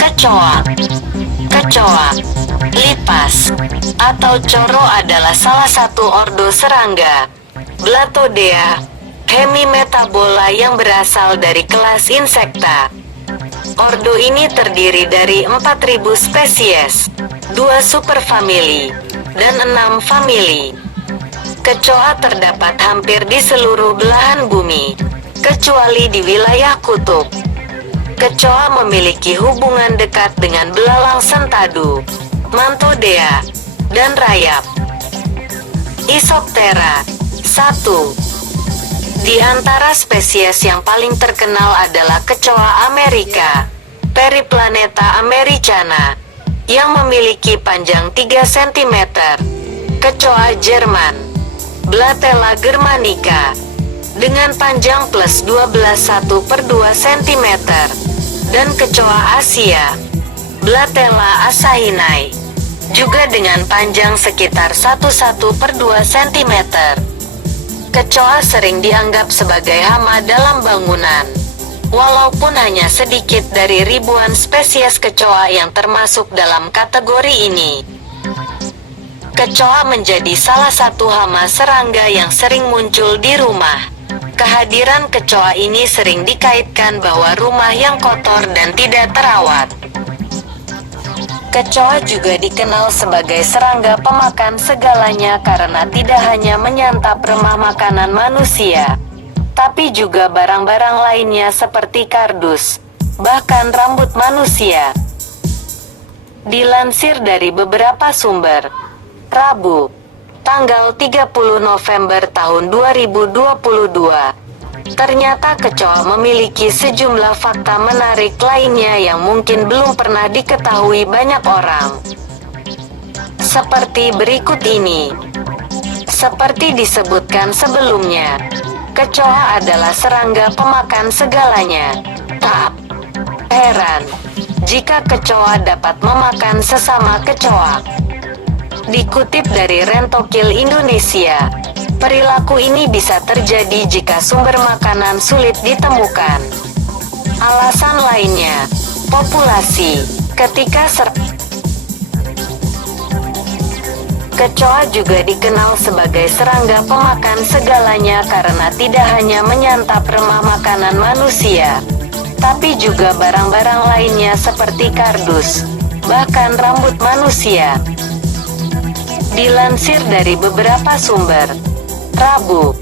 Kecoa. Kecoa, lipas, atau coro adalah salah satu ordo serangga Blattodea hemimetabola yang berasal dari kelas Insecta. Ordo ini terdiri dari 4.000 spesies, 2 superfamili, dan 6 famili. Kecoa terdapat hampir di seluruh belahan bumi, kecuali di wilayah kutub. Kecoa memiliki hubungan dekat dengan belalang sentadu, Mantodea, dan rayap. Isoptera. 1. Di antara spesies yang paling terkenal adalah kecoa Amerika, Periplaneta americana, yang memiliki panjang 3 cm. Kecoa Jerman, Blatella germanica, dengan panjang plus 12,1/2 cm. Dan kecoa Asia, Blatella asahinai, juga dengan panjang sekitar 1,1/2 cm. Kecoa sering dianggap sebagai hama dalam bangunan, walaupun hanya sedikit dari ribuan spesies kecoa yang termasuk dalam kategori ini. Kecoa menjadi salah satu hama serangga yang sering muncul di rumah. Kehadiran kecoa ini sering dikaitkan bahwa rumah yang kotor dan tidak terawat. Kecoa juga dikenal sebagai serangga pemakan segalanya karena tidak hanya menyantap remah makanan manusia, tapi juga barang-barang lainnya seperti kardus, bahkan rambut manusia. Dilansir dari beberapa sumber, Rabu, tanggal 30 November tahun 2022, ternyata kecoa memiliki sejumlah fakta menarik lainnya yang mungkin belum pernah diketahui banyak orang. Seperti berikut ini. Seperti disebutkan sebelumnya, kecoa adalah serangga pemakan segalanya. Tak heran jika kecoa dapat memakan sesama kecoa. Dikutip dari Rentokil Indonesia, perilaku ini bisa terjadi jika sumber makanan sulit ditemukan. Alasan lainnya, populasi. Kecoa juga dikenal sebagai serangga pemakan segalanya karena tidak hanya menyantap remah makanan manusia, tapi juga barang-barang lainnya seperti kardus, bahkan rambut manusia. Dilansir dari beberapa sumber, Rabu,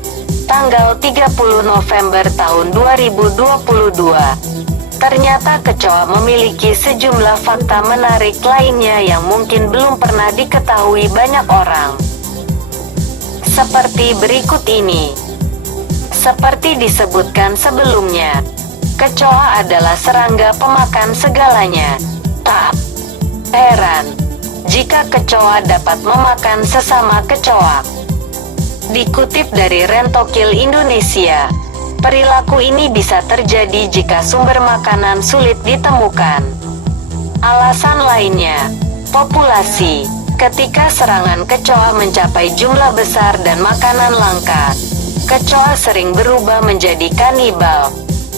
tanggal 30 November tahun 2022, ternyata kecoa memiliki sejumlah fakta menarik lainnya yang mungkin belum pernah diketahui banyak orang. Seperti berikut ini. Seperti disebutkan sebelumnya, kecoa adalah serangga pemakan segalanya. Tak heran jika kecoa dapat memakan sesama kecoa. Dikutip dari Rentokil Indonesia, perilaku ini bisa terjadi jika sumber makanan sulit ditemukan. Alasan lainnya, populasi. Ketika serangan kecoa mencapai jumlah besar dan makanan langka, kecoa sering berubah menjadi kanibal.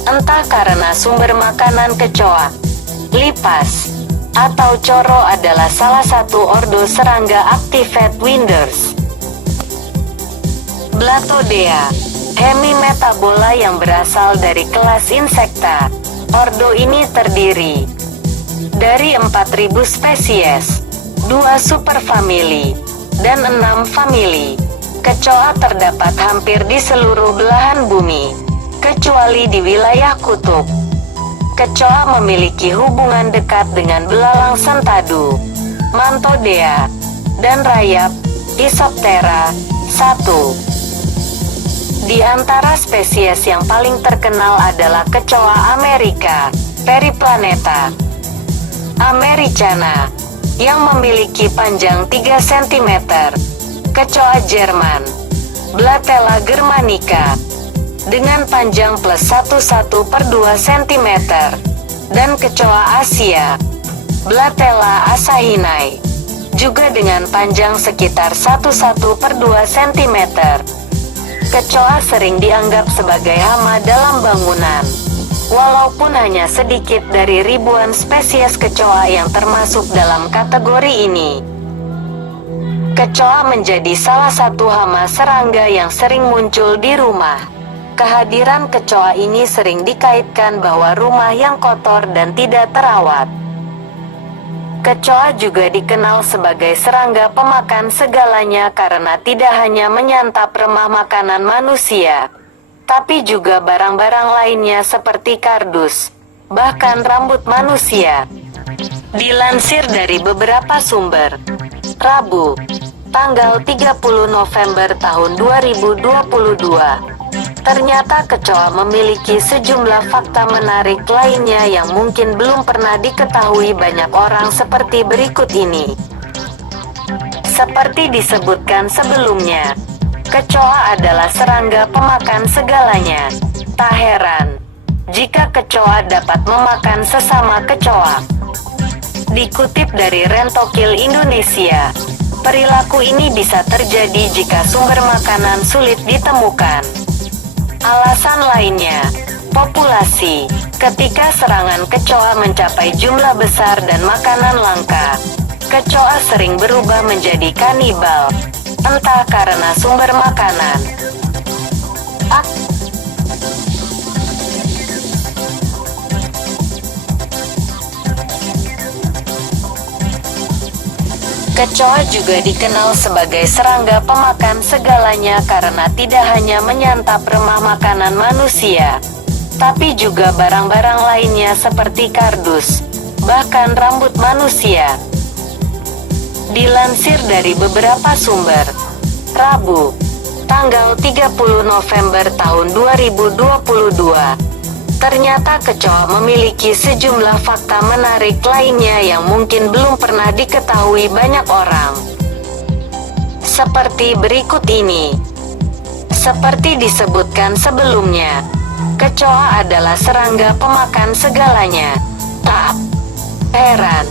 Entah karena sumber makanan kecoa, lipas, atau coro adalah salah satu ordo serangga activate winders. Blattodea hemimetabola yang berasal dari kelas Insecta. Ordo ini terdiri dari 4.000 spesies, 2 superfamili, dan 6 famili. Kecoa terdapat hampir di seluruh belahan bumi, kecuali di wilayah kutub. Kecoa memiliki hubungan dekat dengan belalang sentadu, Mantodea, dan rayap, Isoptera. 1. Di antara spesies yang paling terkenal adalah kecoa Amerika, Periplaneta americana, yang memiliki panjang 3 cm. Kecoa Jerman, Blatella germanica, dengan panjang plus 1,1/2 cm. Dan kecoa Asia, Blatella asahinai, juga dengan panjang sekitar 1,1/2 cm. Kecoa sering dianggap sebagai hama dalam bangunan. Walaupun hanya sedikit dari ribuan spesies kecoa yang termasuk dalam kategori ini, kecoa menjadi salah satu hama serangga yang sering muncul di rumah. Kehadiran kecoa ini sering dikaitkan bahwa rumah yang kotor dan tidak terawat. Kecoa juga dikenal sebagai serangga pemakan segalanya karena tidak hanya menyantap remah makanan manusia, tapi juga barang-barang lainnya seperti kardus, bahkan rambut manusia. Dilansir dari beberapa sumber, Rabu, tanggal 30 November tahun 2022, ternyata kecoa memiliki sejumlah fakta menarik lainnya yang mungkin belum pernah diketahui banyak orang seperti berikut ini. Seperti disebutkan sebelumnya, kecoa adalah serangga pemakan segalanya. Tak heran jika kecoa dapat memakan sesama kecoa. Dikutip dari Rentokil Indonesia, perilaku ini bisa terjadi jika sumber makanan sulit ditemukan. Alasan lainnya, populasi. Ketika serangan kecoa mencapai jumlah besar dan makanan langka, kecoa sering berubah menjadi kanibal, entah karena sumber makanan. Kecoa juga dikenal sebagai serangga pemakan segalanya karena tidak hanya menyantap remah makanan manusia, tapi juga barang-barang lainnya seperti kardus, bahkan rambut manusia. Dilansir dari beberapa sumber, Rabu, tanggal 30 November tahun 2022, ternyata kecoa memiliki sejumlah fakta menarik lainnya yang mungkin belum pernah diketahui banyak orang. Seperti berikut ini. Seperti disebutkan sebelumnya, kecoa adalah serangga pemakan segalanya. Tak heran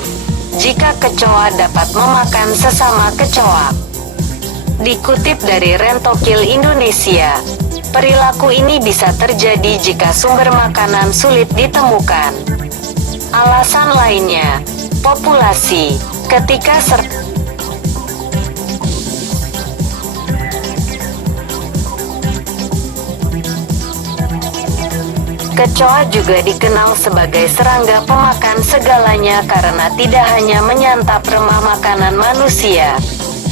jika kecoa dapat memakan sesama kecoa. Dikutip dari Rentokil Indonesia, perilaku ini bisa terjadi jika sumber makanan sulit ditemukan. Alasan lainnya, populasi. Ketika kecoa juga dikenal sebagai serangga pemakan segalanya karena tidak hanya menyantap remah makanan manusia,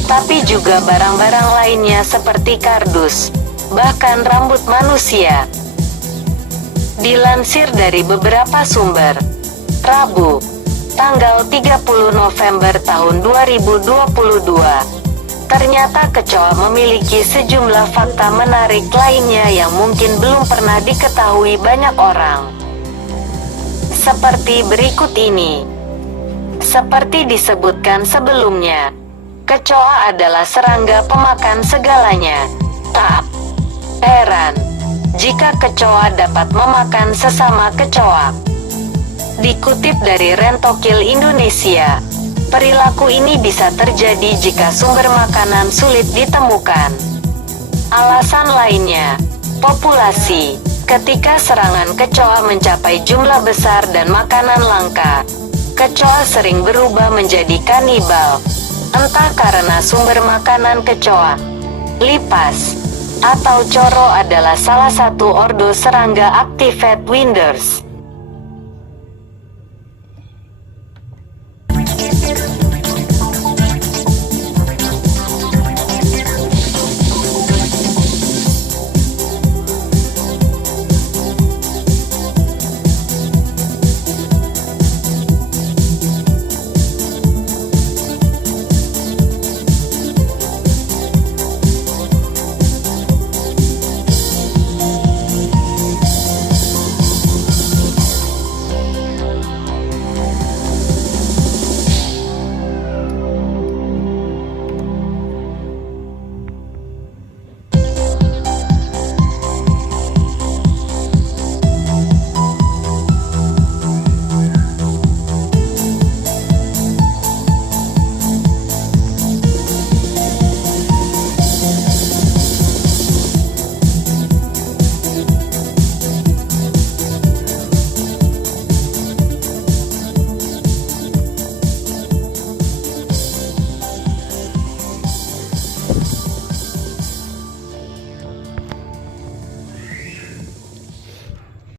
tapi juga barang-barang lainnya seperti kardus, bahkan rambut manusia. Dilansir dari beberapa sumber, Rabu, tanggal 30 November tahun 2022, ternyata kecoa memiliki sejumlah fakta menarik lainnya yang mungkin belum pernah diketahui banyak orang. Seperti berikut ini. Seperti disebutkan sebelumnya, kecoa adalah serangga pemakan segalanya. Tak heran jika kecoa dapat memakan sesama kecoa. Dikutip dari Rentokil Indonesia, perilaku ini bisa terjadi jika sumber makanan sulit ditemukan. Alasan lainnya, populasi. Ketika serangan kecoa mencapai jumlah besar dan makanan langka, kecoa sering berubah menjadi kanibal, entah karena sumber makanan kecoa. Lipas atau coro adalah salah satu ordo serangga Actifid Winders.